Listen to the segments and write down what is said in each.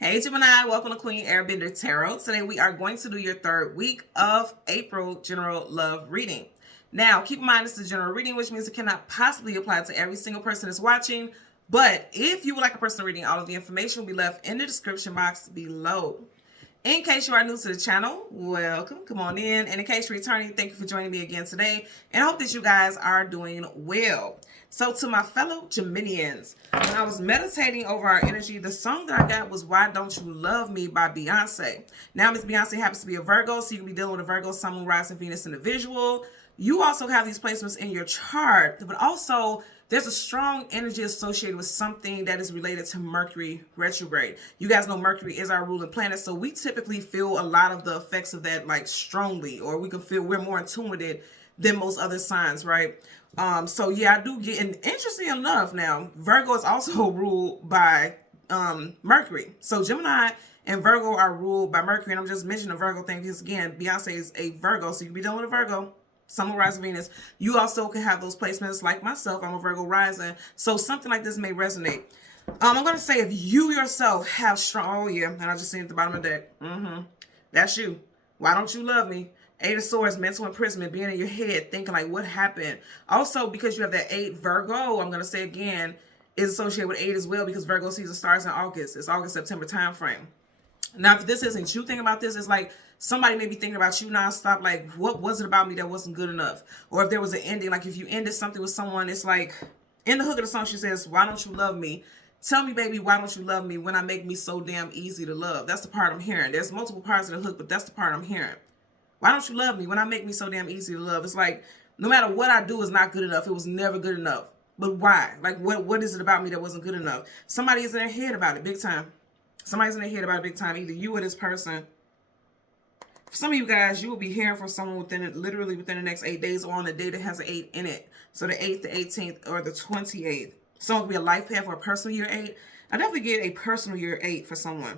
Hey Gemini, welcome to Queen Airbender Tarot. Today we are going to do your third week of April general love reading. Now, keep in mind this is a general reading, which means it cannot possibly apply to every single person that's watching. But if you would like a personal reading, all of the information will be left in the description box below. In case you are new to the channel, welcome, come on in. And in case you're returning, thank you for joining me again today. And I hope that you guys are doing well. So to my fellow Geminians, when I was meditating over our energy, the song that I got was Why Don't You Love Me by Beyonce. Now, Miss Beyonce happens to be a Virgo, so you can be dealing with a Virgo, Sun, Moon, Rising, Venus in the visual. You also have these placements in your chart, but also there's a strong energy associated with something that is related to Mercury retrograde. You guys know Mercury is our ruling planet, so we typically feel a lot of the effects of that like strongly, or we can feel we're more in tune with it than most other signs, right? So yeah, I do get, and interesting enough now, Virgo is also ruled by Mercury. So Gemini and Virgo are ruled by Mercury, and I'm just mentioning the Virgo thing because again, Beyonce is a Virgo, so you can be dealing with a Virgo. Sun, Moon, Rising, Venus. You also can have those placements like myself. I'm a Virgo rising. So something like this may resonate. I'm going to say if you yourself have strong, oh yeah, and I just seen at the bottom of the deck. That's you. Why don't you love me? Eight of Swords, mental imprisonment, being in your head, thinking like what happened. Also, because you have that 8 Virgo, I'm going to say again, is associated with 8 as well because Virgo season starts in August. It's August, September time frame. Now, if this isn't you thinking about this, it's like somebody may be thinking about you nonstop. Like, what was it about me that wasn't good enough? Or if there was an ending, like if you ended something with someone, it's like in the hook of the song, she says, why don't you love me? Tell me, baby, why don't you love me when I make me so damn easy to love? That's the part I'm hearing. There's multiple parts of the hook, but that's the part I'm hearing. Why don't you love me when I make me so damn easy to love? It's like no matter what I do is not good enough. It was never good enough. But why? Like, what is it about me that wasn't good enough? Somebody is in their head about it big time. Somebody's in their head about it big time. Either you or this person. For some of you guys, you will be hearing from someone literally within the next 8 days or on a day that has an 8 in it. So the 8th, the 18th, or the 28th. Someone could be a life path or a personal year 8. I definitely get a personal year 8 for someone.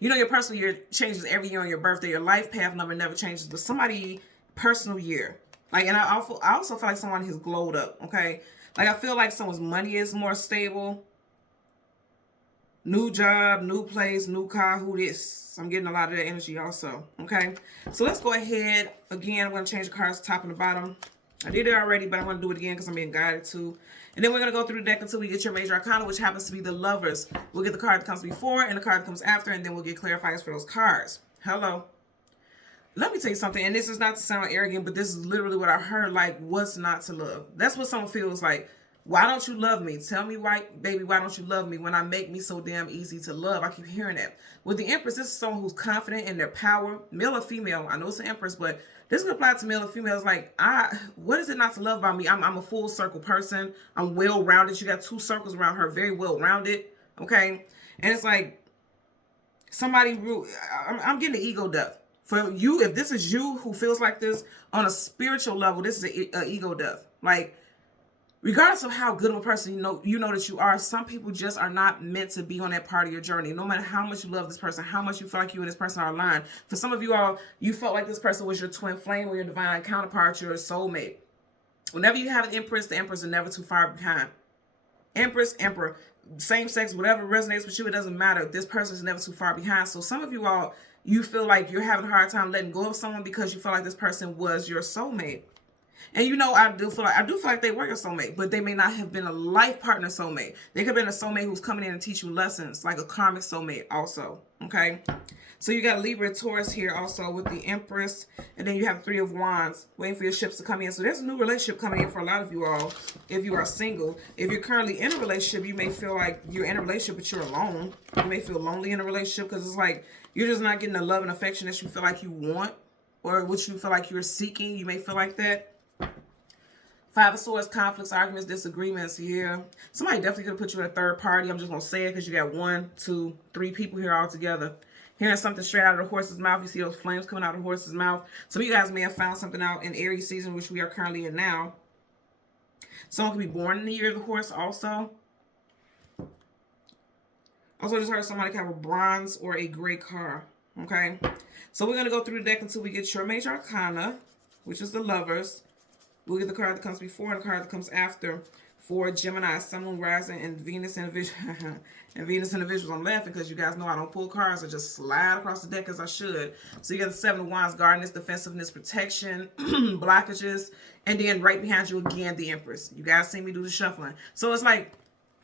You know your personal year changes every year on your birthday. Your life path number never changes. But somebody personal year. Like, and I also feel like someone has glowed up, okay? Like, I feel like someone's money is more stable. New job, new place, new car, who this? I'm getting a lot of that energy also, okay? So let's go ahead. Again, I'm going to change the cards top and the bottom. I did it already, but I'm going to do it again because I'm being guided to. And then we're going to go through the deck until we get your major arcana, which happens to be the Lovers. We'll get the card that comes before and the card that comes after, and then we'll get clarifiers for those cards. Hello. Let me tell you something, and this is not to sound arrogant, but this is literally what I heard, like, what's not to love? That's what someone feels like. Why don't you love me? Tell me why, baby, why don't you love me when I make me so damn easy to love? I keep hearing that. With the Empress, this is someone who's confident in their power, male or female. I know it's an Empress, but this can apply to male or female. It's like, what is it not to love about me? I'm a full circle person. I'm well-rounded. You got 2 circles around her, very well-rounded, okay? And it's like, somebody, I'm getting the ego death. For you, if this is you who feels like this, on a spiritual level, this is an ego death. Like, regardless of how good of a person you know that you are, some people just are not meant to be on that part of your journey. No matter how much you love this person, how much you feel like you and this person are aligned. For some of you all, you felt like this person was your twin flame or your divine counterpart, your soulmate. Whenever you have an Empress, the Empress is never too far behind. Empress, Emperor, same sex, whatever resonates with you, it doesn't matter. This person is never too far behind. So some of you all, you feel like you're having a hard time letting go of someone because you feel like this person was your soulmate. And you know, I do feel like they were your soulmate, but they may not have been a life partner soulmate. They could have been a soulmate who's coming in and teach you lessons, like a karmic soulmate also, okay? So you got Libra, Taurus here also with the Empress, and then you have 3 of Wands waiting for your ships to come in. So there's a new relationship coming in for a lot of you all if you are single. If you're currently in a relationship, you may feel like you're in a relationship, but you're alone. You may feel lonely in a relationship because it's like you're just not getting the love and affection that you feel like you want or what you feel like you're seeking. You may feel like that. 5 of Swords, conflicts, arguments, disagreements. Yeah. Somebody definitely could have put you in a third party. I'm just going to say it because you got 1, 2, 3 people here all together. Hearing something straight out of the horse's mouth. You see those flames coming out of the horse's mouth. Some of you guys may have found something out in Aries season, which we are currently in now. Someone could be born in the year of the horse also. Also just heard somebody have a bronze or a gray car. Okay. So we're going to go through the deck until we get your major arcana, which is the Lovers. We'll get the card that comes before and the card that comes after for Gemini, Sun, Moon, Rising, and Venus individual. And Venus individuals. I'm laughing because you guys know I don't pull cards. I just slide across the deck as I should. So you got the Seven of Wands, guardedness, defensiveness, protection, blockages, and then right behind you again, the Empress. You guys see me do the shuffling. So it's like,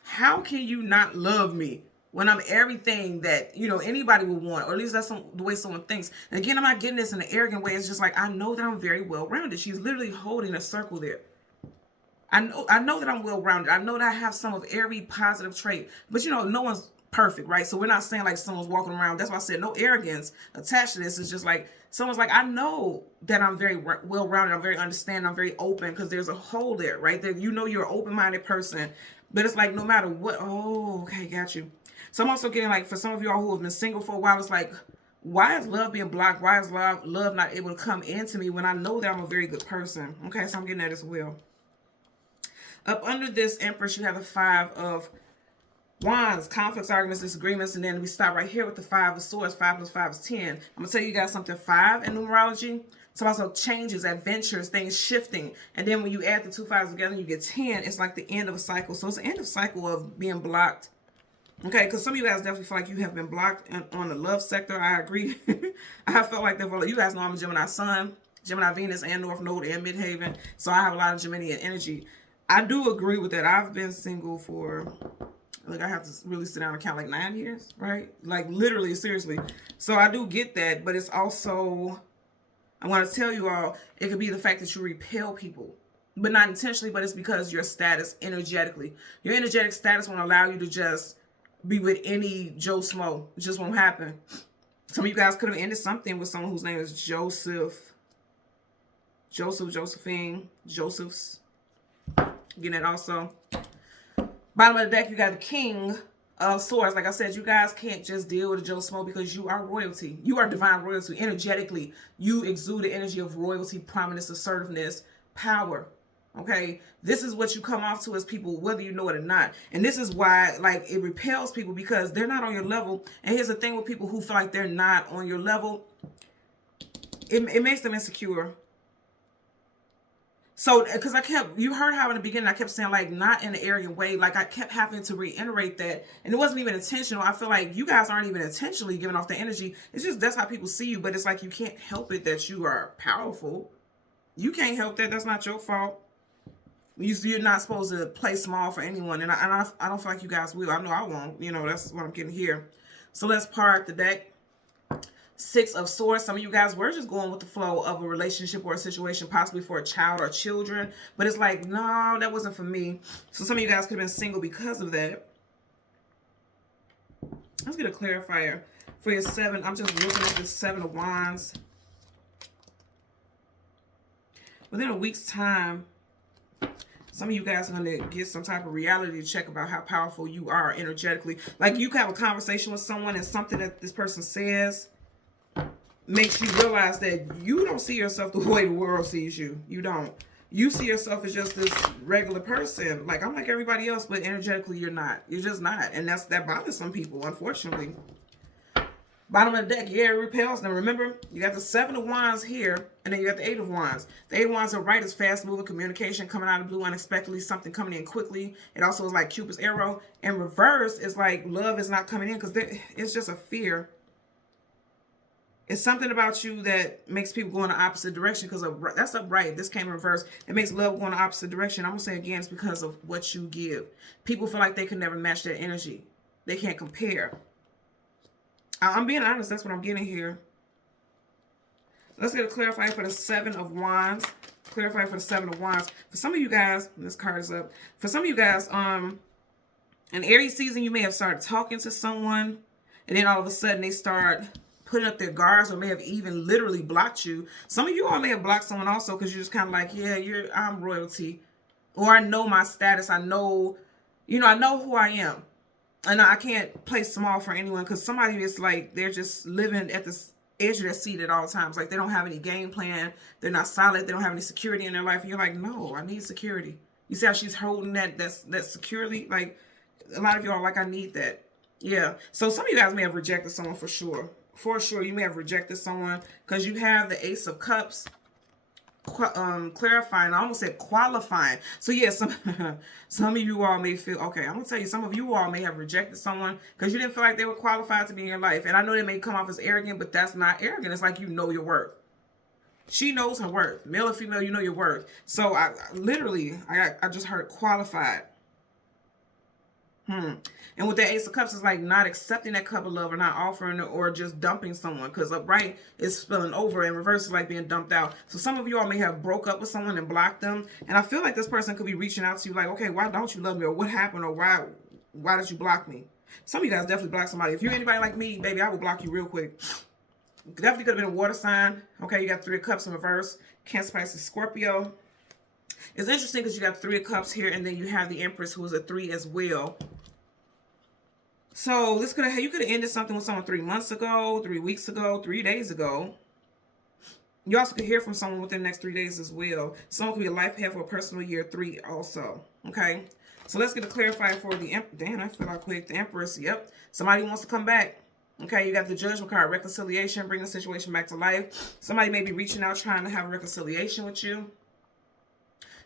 how can you not love me when I'm everything that, you know, anybody would want? Or at least that's the way someone thinks. And again, I'm not getting this in an arrogant way. It's just like, I know that I'm very well-rounded. She's literally holding a circle there. I know that I'm well-rounded. I know that I have some of every positive trait. But, you know, no one's perfect, right? So we're not saying like someone's walking around. That's why I said no arrogance attached to this. It's just like someone's like, I know that I'm very well-rounded. I'm very understanding. I'm very open, because there's a hole there, right? That you know you're an open-minded person. But it's like no matter what. Oh, okay, got you. So I'm also getting like, for some of y'all who have been single for a while, it's like, why is love being blocked? Why is love not able to come into me when I know that I'm a very good person? Okay, so I'm getting that as well. Up under this Empress, you have the Five of Wands, conflicts, arguments, disagreements, and then we stop right here with the Five of Swords. 5 plus 5 is 10. I'm going to tell you guys something. 5 in numerology. So also changes, adventures, things shifting. And then when you add the 2 5s together, you get 10. It's like the end of a cycle. So it's the end of a cycle of being blocked. Okay, because some of you guys definitely feel like you have been blocked on the love sector. I agree. I have felt like that for you guys know I'm a Gemini Sun, Gemini Venus, and North Node, and Midhaven. So I have a lot of Gemini energy. I do agree with that. I've been single for, like, I have to really sit down and count, like 9 years, right? Like literally, seriously. So I do get that, but it's also, I want to tell you all, it could be the fact that you repel people, but not intentionally, but it's because your status energetically. Your energetic status won't allow you to just be with any Joe Smo. It just won't happen. Some of you guys could have ended something with someone whose name is Josephine, Josephs. Getting it also. Bottom of the deck, you got the King of Swords. Like I said, you guys can't just deal with a Joe Smo because you are royalty. You are divine royalty. Energetically, you exude the energy of royalty, prominence, assertiveness, power. Okay, this is what you come off to as people, whether you know it or not. And this is why, like, it repels people, because they're not on your level. And here's the thing with people who feel like they're not on your level, it makes them insecure. So, because you heard how in the beginning I kept saying, like, not in an arrogant way. Like, I kept having to reiterate that. And it wasn't even intentional. I feel like you guys aren't even intentionally giving off the energy. It's just, that's how people see you. But it's like, you can't help it that you are powerful. You can't help that. That's not your fault. You're not supposed to play small for anyone. And I don't feel like you guys will. I know I won't. You know, that's what I'm getting here. So let's part the deck. 6 of Swords. Some of you guys were just going with the flow of a relationship or a situation, possibly for a child or children. But it's like, no, that wasn't for me. So some of you guys could have been single because of that. Let's get a clarifier for your 7. I'm just looking at this 7 of Wands. Within a week's time, some of you guys are going to get some type of reality check about how powerful you are energetically. Like, you can have a conversation with someone and something that this person says makes you realize that you don't see yourself the way the world sees you. You don't. You see yourself as just this regular person. Like, I'm like everybody else, but energetically you're not. You're just not. And that bothers some people, unfortunately. Bottom of the deck, yeah, it repels them. Remember, you got the 7 of Wands here, and then you got the 8 of Wands. The 8 of Wands are right, it's fast-moving communication, coming out of the blue unexpectedly, something coming in quickly. It also is like Cupid's arrow. And reverse is like love is not coming in, because it's just a fear. It's something about you that makes people go in the opposite direction, because that's upright. This came in reverse. It makes love go in the opposite direction. I'm going to say again, it's because of what you give. People feel like they can never match that energy. They can't compare. I'm being honest. That's what I'm getting here. Let's get a clarifier for the 7 of Wands. Clarify for the 7 of Wands. For some of you guys, this card is up. For some of you guys, in Aries season, you may have started talking to someone, and then all of a sudden they start putting up their guards, or may have even literally blocked you. Some of you all may have blocked someone also because you're just kind of like, yeah, I'm royalty, or I know my status. I know, I know who I am. And I can't play small for anyone, because somebody is like, they're just living at the edge of their seat at all times. Like, they don't have any game plan. They're not solid. They don't have any security in their life. And you're like, no, I need security. You see how she's holding that securely? Like, a lot of y'all are like, I need that. Yeah. So some of you guys may have rejected someone for sure. For sure, you may have rejected someone, because you have the Ace of Cups. clarifying. I almost said qualifying. So yeah, some of you all may feel, okay, I'm gonna tell you, some of you all may have rejected someone because you didn't feel like they were qualified to be in your life. And I know they may come off as arrogant, but that's not arrogant. It's like, you know your worth. She knows her worth. Male or female, you know your worth. So I literally just heard qualified. And with the Ace of Cups, it's like not accepting that cup of love, or not offering it, or just dumping someone. Because upright is spilling over, and reverse is like being dumped out. So some of you all may have broke up with someone and blocked them. And I feel like this person could be reaching out to you like, okay, why don't you love me? Or what happened? Or why did you block me? Some of you guys definitely blocked somebody. If you're anybody like me, baby, I will block you real quick. Definitely could have been a water sign. Okay, you got 3 of Cups in reverse. Cancer, Pisces, Scorpio. It's interesting because you got 3 of Cups here, and then you have the Empress, who is a 3 as well. So this you could have ended something with someone 3 months ago, 3 weeks ago, 3 days ago. You also could hear from someone within the next 3 days as well. Someone could be a life path or a personal year 3 also. Okay. So let's get a clarifier for the Empress. Damn, I feel like quick. The Empress. Yep. Somebody wants to come back. Okay, you got the Judgment card, reconciliation, bring the situation back to life. Somebody may be reaching out, trying to have a reconciliation with you.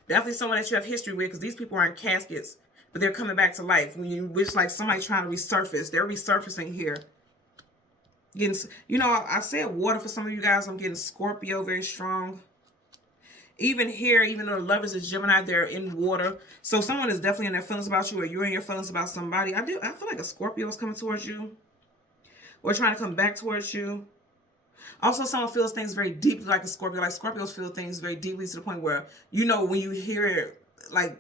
Definitely someone that you have history with, because these people are in caskets, but they're coming back to life. When you wish like somebody trying to resurface, they're resurfacing here. Getting, you know, I said water for some of you guys. I'm getting Scorpio very strong. Even here, even though the Lovers is Gemini, they're in water. So someone is definitely in their feelings about you, or you're in your feelings about somebody. I feel like a Scorpio is coming towards you, or trying to come back towards you. Also, someone feels things very deeply like a Scorpio. Like Scorpios feel things very deeply to the point where, you know, when you hear like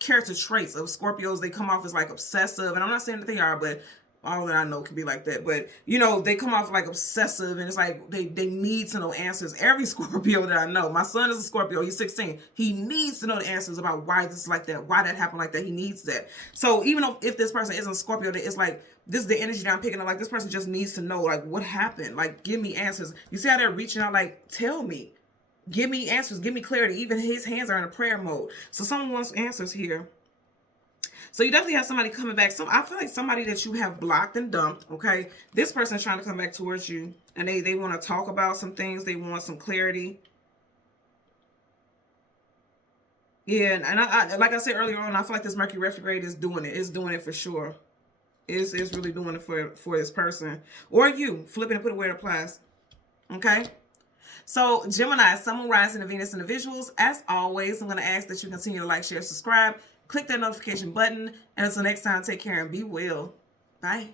character traits of Scorpios, they come off as like obsessive. And I'm not saying that they are, but all that I know can be like that. But, you know, they come off like obsessive, and it's like they need to know answers. Every Scorpio that I know, my son is a Scorpio, he's 16. He needs to know the answers about why this is like that, why that happened like that. He needs that. So even if this person isn't a Scorpio, it's like, this is the energy that I'm picking up. Like, this person just needs to know, like, what happened? Like, give me answers. You see how they're reaching out, like, tell me. Give me answers. Give me clarity. Even his hands are in a prayer mode. So someone wants answers here. So you definitely have somebody coming back. I feel like somebody that you have blocked and dumped, okay? This person is trying to come back towards you, and they want to talk about some things. They want some clarity. Yeah, and I like I said earlier on, I feel like this Mercury retrograde is doing it. It's doing it for sure. It's really doing it for this person. Or you. Flip it and put it where it applies. Okay? So, Gemini, Sun, Moon, Rising, and Venus individuals, as always, I'm going to ask that you continue to like, share, subscribe, click that notification button, and until next time, take care and be well. Bye.